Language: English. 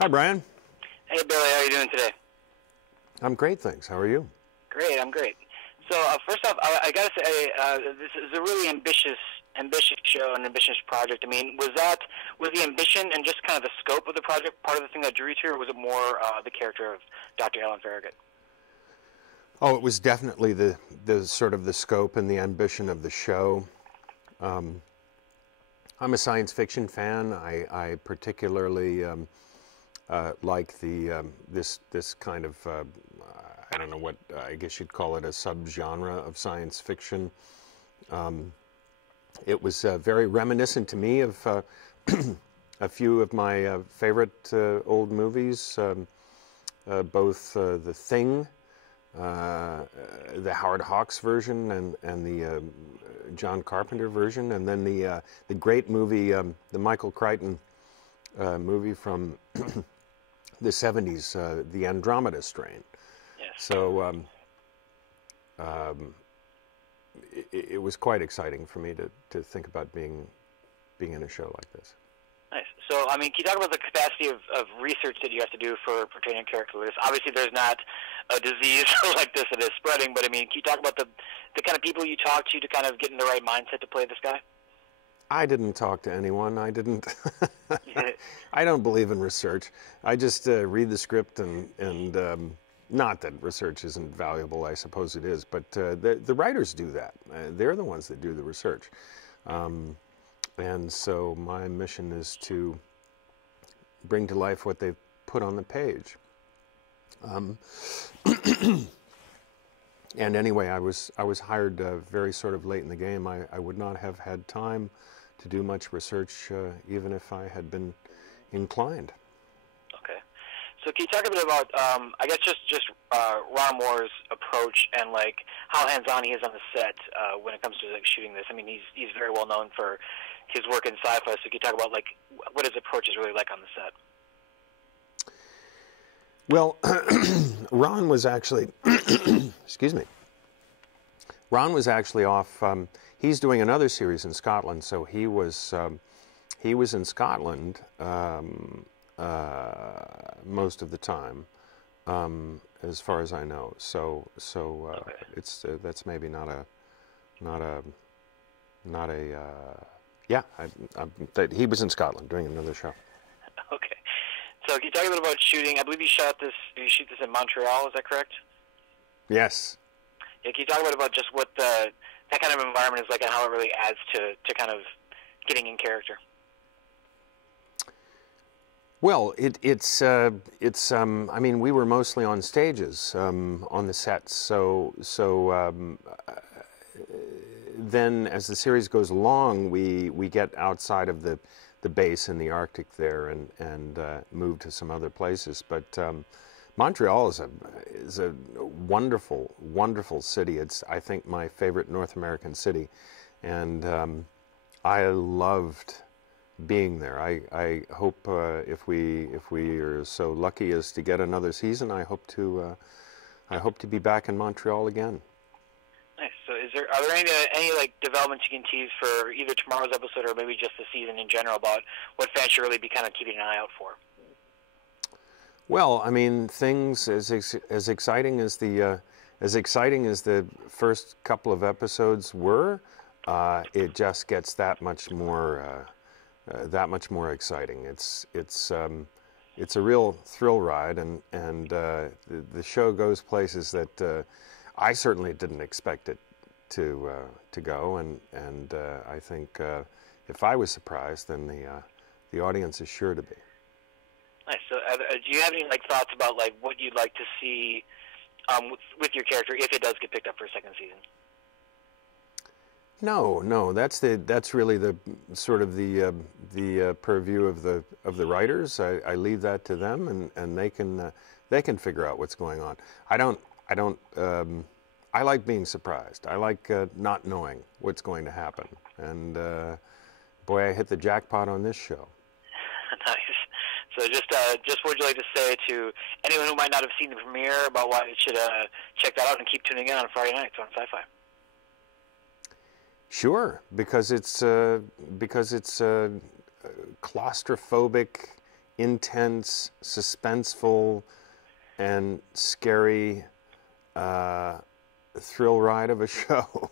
Hi, Brian. Hey, Billy. How are you doing today? I'm great, thanks. How are you? Great. I'm great. So first off, I got to say this is a really ambitious show, an ambitious project. I mean, was the ambition and just kind of the scope of the project part of the thing that drew you to, or was it more the character of Dr. Alan Farragut? Oh, it was definitely the sort of the scope and the ambition of the show. I'm a science fiction fan. I particularly like the this kind of I don't know what I guess you'd call it, a subgenre of science fiction. It was very reminiscent to me of a few of my favorite old movies, both The Thing, the Howard Hawks version, and the John Carpenter version, and then the great movie, the Michael Crichton movie from the 70s, The Andromeda Strain. Yes. So it was quite exciting for me to think about being in a show like this. Nice. So, I mean, can you talk about the capacity of research that you have to do for portraying a character like this? Obviously, there's not a disease like this that is spreading, but I mean, can you talk about the kind of people you talk to kind of get in the right mindset to play this guy? I didn't talk to anyone. I didn't. I don't believe in research. I just read the script and not that research isn't valuable. I suppose it is, but the writers do that. They're the ones that do the research. And so my mission is to bring to life what they've put on the page. And anyway, I was hired very sort of late in the game. I would not have had time to do much research, even if I had been inclined. Okay. So can you talk a bit about, I guess, just Ron Moore's approach and like how hands-on he is on the set when it comes to like shooting this? I mean, he's very well known for his work in sci-fi. So can you talk about like what his approach is really like on the set? Well, Ron was actually, excuse me. Ron was actually off. He's doing another series in Scotland, so he was in Scotland most of the time, as far as I know. So Okay. it's that's maybe not a yeah. That he was in Scotland doing another show. Okay. So can you talk a bit about shooting? I believe you shoot this in Montreal. Is that correct? Yes. Yeah, can you talk a bit about just what that kind of environment is like and how it really adds to kind of getting in character? Well, it's I mean, we were mostly on stages on the sets, so then as the series goes along, we get outside of the base in the Arctic there and move to some other places. But Montreal is a wonderful, wonderful city. It's, I think, my favorite North American city, and I loved being there. I hope if we are so lucky as to get another season, I hope to be back in Montreal again. Nice. So are there any like developments you can tease for either tomorrow's episode or maybe just the season in general about what fans should really be kind of keeping an eye out for? Well, I mean, things as exciting as the first couple of episodes were, it just gets that much more exciting. It's a real thrill ride, and the show goes places that I certainly didn't expect it to go, and I think if I was surprised, then the audience is sure to be. Nice. So, do you have any like thoughts about like what you'd like to see with your character if it does get picked up for a second season? No. That's really the sort of the purview of the writers. I leave that to them, and they can figure out what's going on. I like being surprised. I like not knowing what's going to happen. And boy, I hit the jackpot on this show. Nice. So just what would you like to say to anyone who might not have seen the premiere about why they should check that out and keep tuning in on Friday nights on SyFy? Sure, because it's claustrophobic, intense, suspenseful, and scary thrill ride of a show.